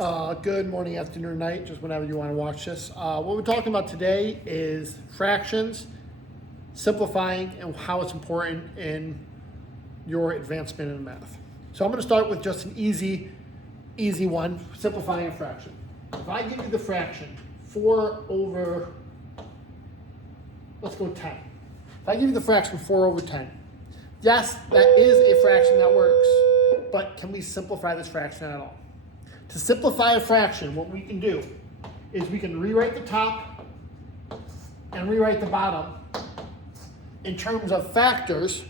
Good morning, afternoon, night, just whenever you want to watch this. What we're talking about today is fractions, simplifying, and how it's important in your advancement in math. So I'm going to start with just an easy one, simplifying a fraction. If I give you the fraction 4 over, let's go 10. If I give you the fraction 4 over 10, yes, that is a fraction that works, but can we simplify this fraction at all? To simplify a fraction, what we can do is we can rewrite the top and rewrite the bottom in terms of factors.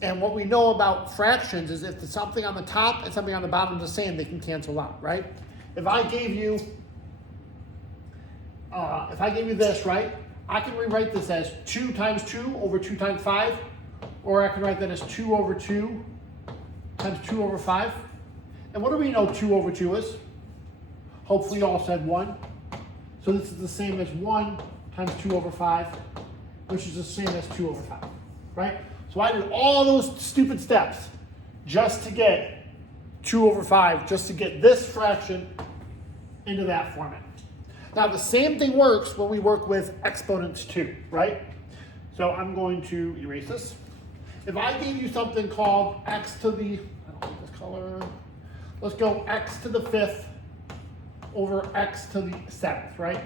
And what we know about fractions is if something on the top and something on the bottom is the same, they can cancel out, right? If I gave you this, right, I can rewrite this as 2 times 2 over 2 times 5, or I can write that as 2 over 2 times 2 over 5. And what do we know 2 over 2 is? Hopefully you all said 1. So this is the same as 1 times 2 over 5, which is the same as 2 over 5, right? So I did all those stupid steps just to get 2 over 5, just to get this fraction into that format. Now the same thing works when we work with exponents too, right? So I'm going to erase this. If I gave you something called x to the, I don't like this color, let's go x to the 5th over x to the 7th, right?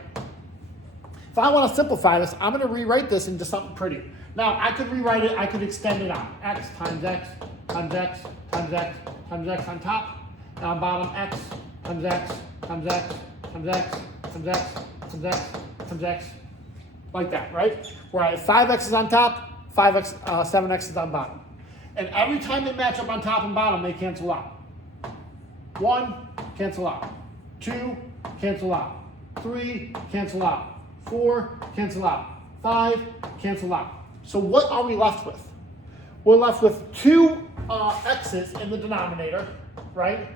If I want to simplify this, I'm going to rewrite this into something pretty. Now, I could rewrite it, I could extend it out. X times x times x times x times x on top, and on bottom x times x times x times x times x times x times x, like that, right? Where I have 5x's on top, 7x's on bottom. And every time they match up on top and bottom, they cancel out. 1, cancel out. 2, cancel out. 3, cancel out. 4, cancel out. 5, cancel out. So what are we left with? We're left with 2 x's in the denominator, right?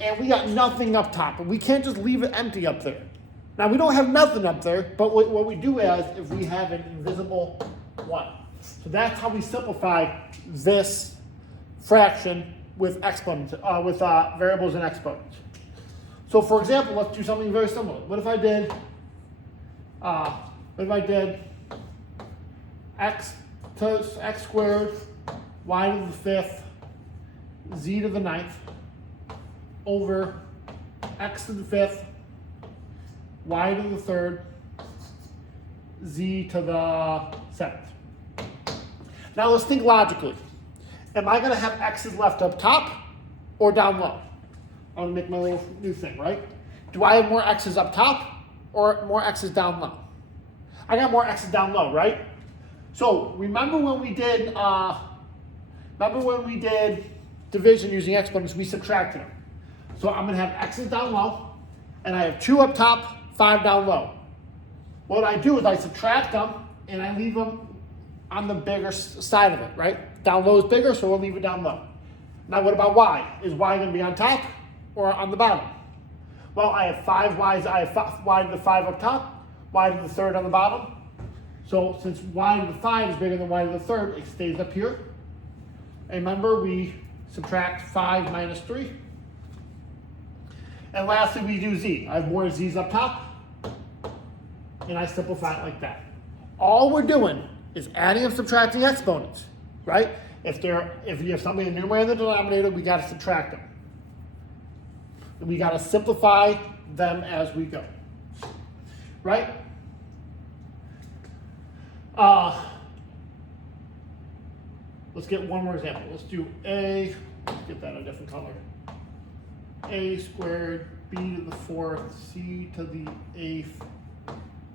And we got nothing up top, and we can't just leave it empty up there. Now we don't have nothing up there, but what we do is if we have an invisible 1. So that's how we simplify this fraction with exponents, with variables and exponents. So for example, let's do something very similar. What if I did x squared, y to the 5th, z to the 9th, over x to the 5th, y to the 3rd, z to the 7th. Now let's think logically. Am I going to have x's left up top or down low? I'm going to make my little new thing, right? Do I have more x's up top or more x's down low? I got more x's down low, right? So remember when we did division using exponents, we subtracted them. So I'm going to have x's down low, and I have 2 up top, 5 down low. What I do is I subtract them, and I leave them on the bigger side of it, right? Down low is bigger, so we'll leave it down low. Now what about y? Is y going to be on top or on the bottom? Well, I have 5 y's. I have y to the 5 up top, y to the 3rd on the bottom. So since y to the 5 is bigger than y to the 3rd, it stays up here. And remember, we subtract 5 minus 3. And lastly, we do z. I have more z's up top, and I simplify it like that. All we're doing is adding and subtracting exponents, right? If you have something in the numerator and the denominator, we got to subtract them. And we got to simplify them as we go, right? Let's get one more example. Let's do let's get that a different color. A squared, b to the 4th, c to the 8th,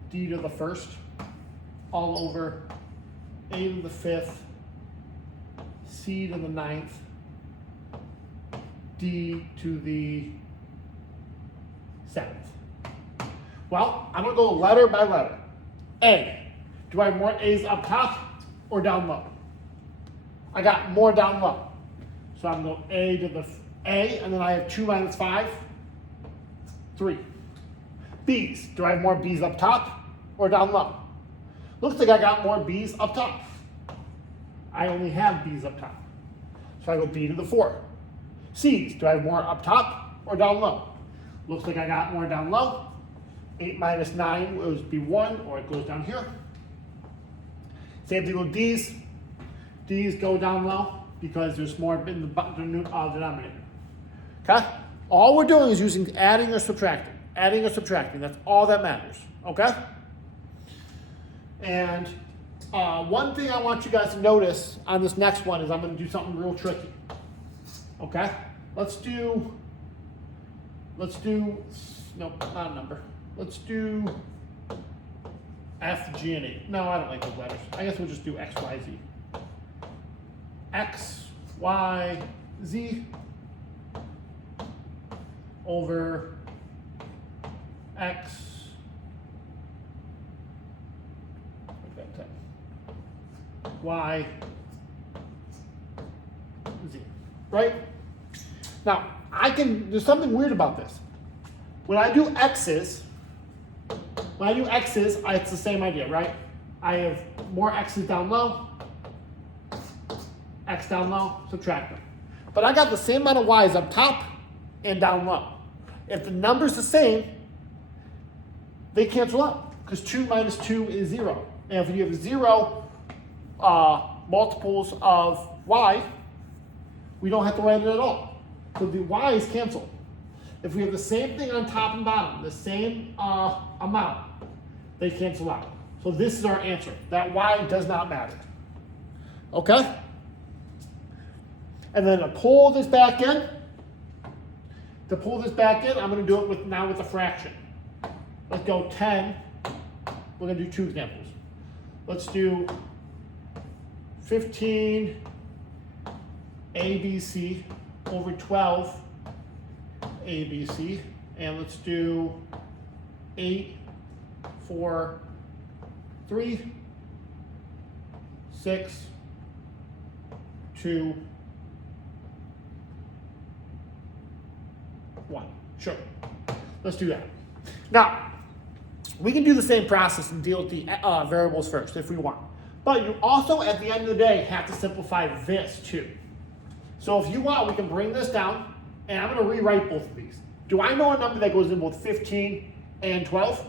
d to the 1st, all over a to the 5th, c to the 9th, d to the 7th. Well, I'm going to go letter by letter. A. Do I have more a's up top or down low? I got more down low. So I'm going to go a to the a, and then I have 2 minus 5, 3. B's. Do I have more b's up top or down low? Looks like I got more b's up top. I only have b's up top. So I go b to the 4. C's, do I have more up top or down low? Looks like I got more down low. 8 minus 9 would be 1, or it goes down here. Same thing with D's. D's go down low because there's more in the denominator. Okay? All we're doing is using adding or subtracting. Adding or subtracting. That's all that matters. Okay? And one thing I want you guys to notice on this next one is I'm going to do something real tricky. Okay? Let's do, nope, not a number. Let's do F, G, and E. No, I don't like those letters. I guess we'll just do X, Y, Z. X, Y, Z over X, Y, Z, right? Now, there's something weird about this. When I do X's, it's the same idea, right? I have more X's down low, X down low, subtract them. But I got the same amount of Y's up top and down low. If the number's the same, they cancel out because 2 minus 2 is 0. And if you have 0 multiples of Y, we don't have to write it at all. So the Y's cancel. If we have the same thing on top and bottom, the same amount, they cancel out. So this is our answer. That Y does not matter. Okay? And then to pull this back in, I'm going to do it with a fraction. Let's go 10. We're going to do 2 examples. Let's do 15 ABC over 12 ABC. And let's do 8, 4, 3, 6, 2, 1. Sure. Let's do that. Now, we can do the same process and deal with the variables first if we want. But you also, at the end of the day, have to simplify this too. So if you want, we can bring this down, and I'm going to rewrite both of these. Do I know a number that goes in both 15 and 12?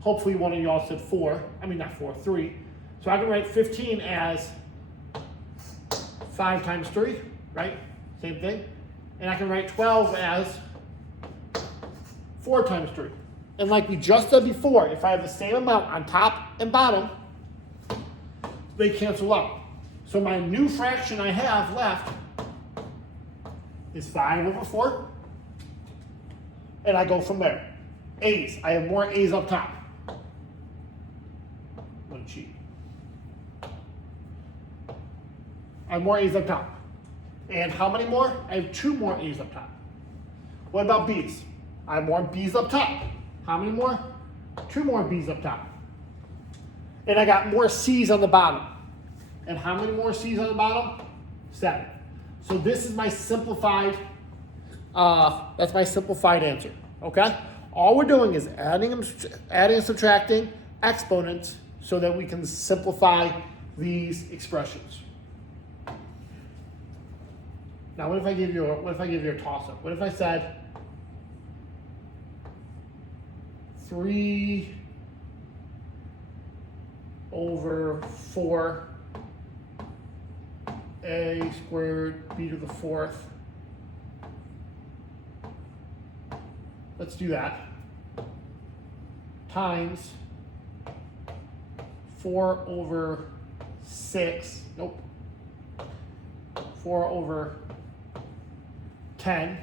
Hopefully one of y'all said 4. I mean, not 4, 3. So I can write 15 as 5 times 3, right? Same thing. And I can write 12 as 4 times 3. And like we just said before, if I have the same amount on top and bottom, they cancel out. So my new fraction I have left is 5 over 4. And I go from there. A's. I have more A's up top. One cheat. I have more A's up top. And how many more? I have 2 more A's up top. What about B's? I have more B's up top. How many more? 2 more B's up top. And I got more C's on the bottom. And how many more C's on the bottom? 7. So this is my simplified, that's my simplified answer, okay? All we're doing is adding and subtracting exponents so that we can simplify these expressions. Now, what if I give you a toss-up? What if I said 3 over 4 a squared b to the 4th. Let's do that. Times 4 over 6. Nope. 4 over 10.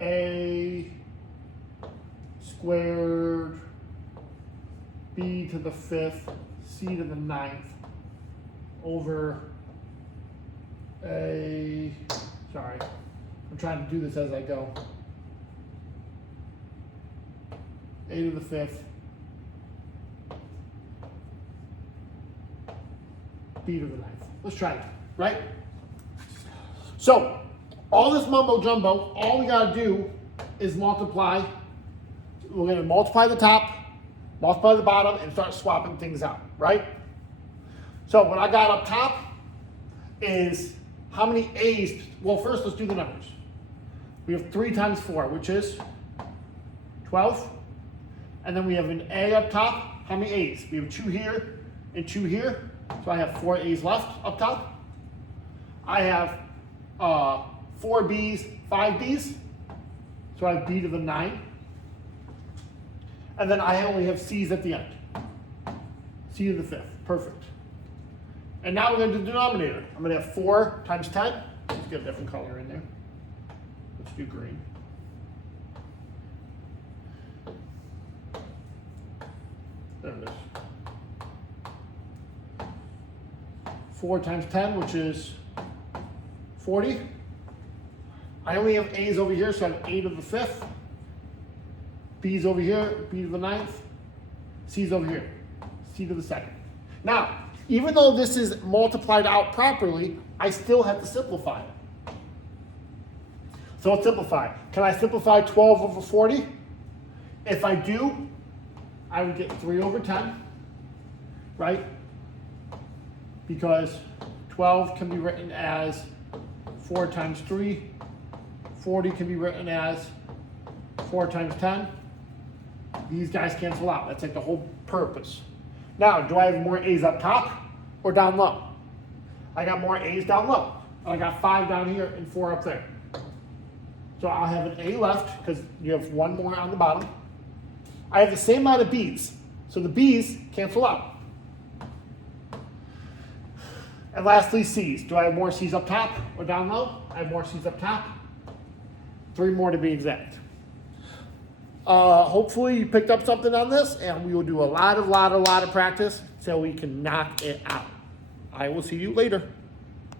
A squared b to the 5th, c to the 9th. Over I'm trying to do this as I go. A to the 5th, B to the 9th. Let's try that, right? So, all this mumbo jumbo, all we gotta do is multiply. We're gonna multiply the top, multiply the bottom, and start swapping things out, right? So what I got up top is how many A's? Well, first let's do the numbers. We have 3 times 4, which is 12. And then we have an A up top. How many A's? We have 2 here and 2 here. So I have 4 A's left up top. I have 4 B's, 5 B's. So I have B to the 9. And then I only have C's at the end. C to the 5th. Perfect. And now we're going to do the denominator. I'm going to have 4 times 10. Let's get a different color in there. Let's do green. There it is. 4 times 10, which is 40. I only have A's over here, so I have A to the 5th. B's over here, B to the 9th. C's over here, C to the 2nd. Now, even though this is multiplied out properly, I still have to simplify it. So let's simplify. Can I simplify 12 over 40? If I do, I would get 3 over 10, right? Because 12 can be written as 4 times 3. 40 can be written as 4 times 10. These guys cancel out. That's like the whole purpose. Now, do I have more A's up top or down low? I got more A's down low. I got 5 down here and 4 up there. So I'll have an A left because you have 1 more on the bottom. I have the same amount of B's. So the B's cancel out. And lastly, C's. Do I have more C's up top or down low? I have more C's up top. 3 more to be exact. Hopefully you picked up something on this, and we will do a lot of practice so we can knock it out. I will see you later.